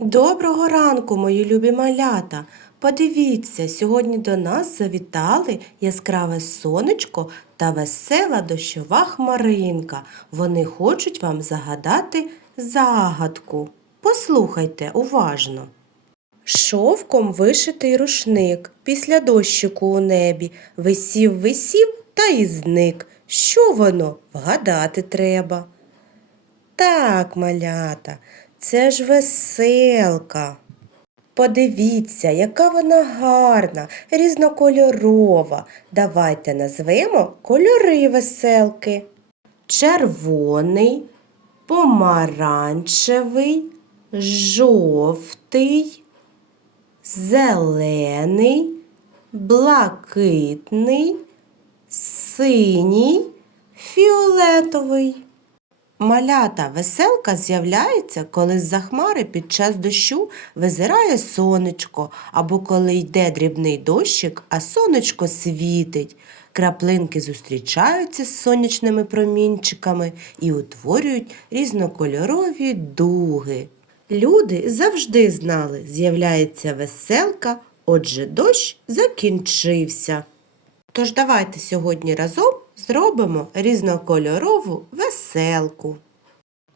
Доброго ранку, мої любі малята! Подивіться, сьогодні до нас завітали яскраве сонечко та весела дощова хмаринка. Вони хочуть вам загадати загадку. Послухайте уважно. Шовком вишитий рушник після дощику у небі висів, висів та й зник. Що воно? Вгадати треба. Так, малята, це ж веселка. Подивіться, яка вона гарна, різнокольорова. Давайте назвемо кольори веселки. Червоний, помаранчевий, жовтий, зелений, блакитний, синій, фіолетовий. Малята веселка з'являється, коли з-за хмари під час дощу визирає сонечко, або коли йде дрібний дощик, а сонечко світить. Краплинки зустрічаються з сонячними промінчиками і утворюють різнокольорові дуги. Люди завжди знали, з'являється веселка, отже дощ закінчився. Тож давайте сьогодні разом зробимо різнокольорову веселку.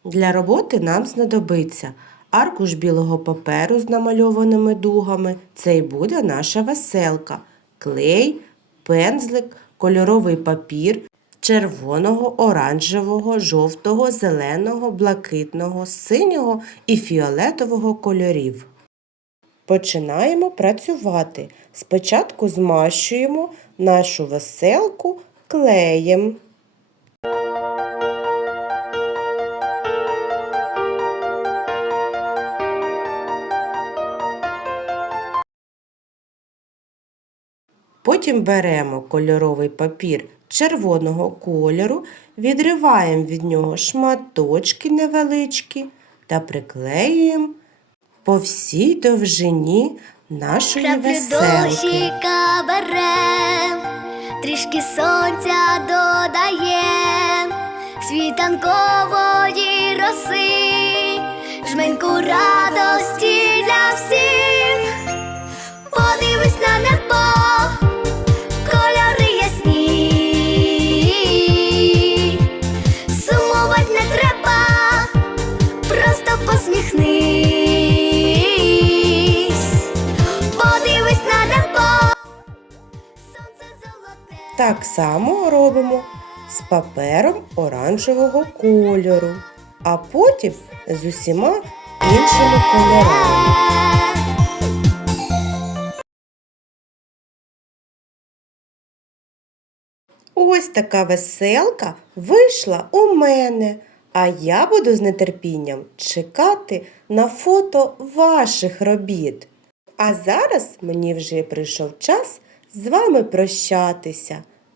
Для роботи нам знадобиться аркуш білого паперу з намальованими дугами. Це й буде наша веселка, клей, пензлик, кольоровий папір червоного, оранжевого, жовтого, зеленого, блакитного, синього і фіолетового кольорів. Починаємо працювати. Спочатку змащуємо нашу веселку клеєм. Потім беремо кольоровий папір червоного кольору, відриваємо від нього шматочки невеличкі та приклеюємо по всій довжині нашої веселки. Трішки сонця додає, світанкової роси, жменьку радості Так само робимо з папером оранжевого кольору, а потім з усіма іншими кольорами. Ось така веселка вийшла у мене, а я буду з нетерпінням чекати на фото ваших робіт. А зараз мені вже прийшов час з вами прощатися.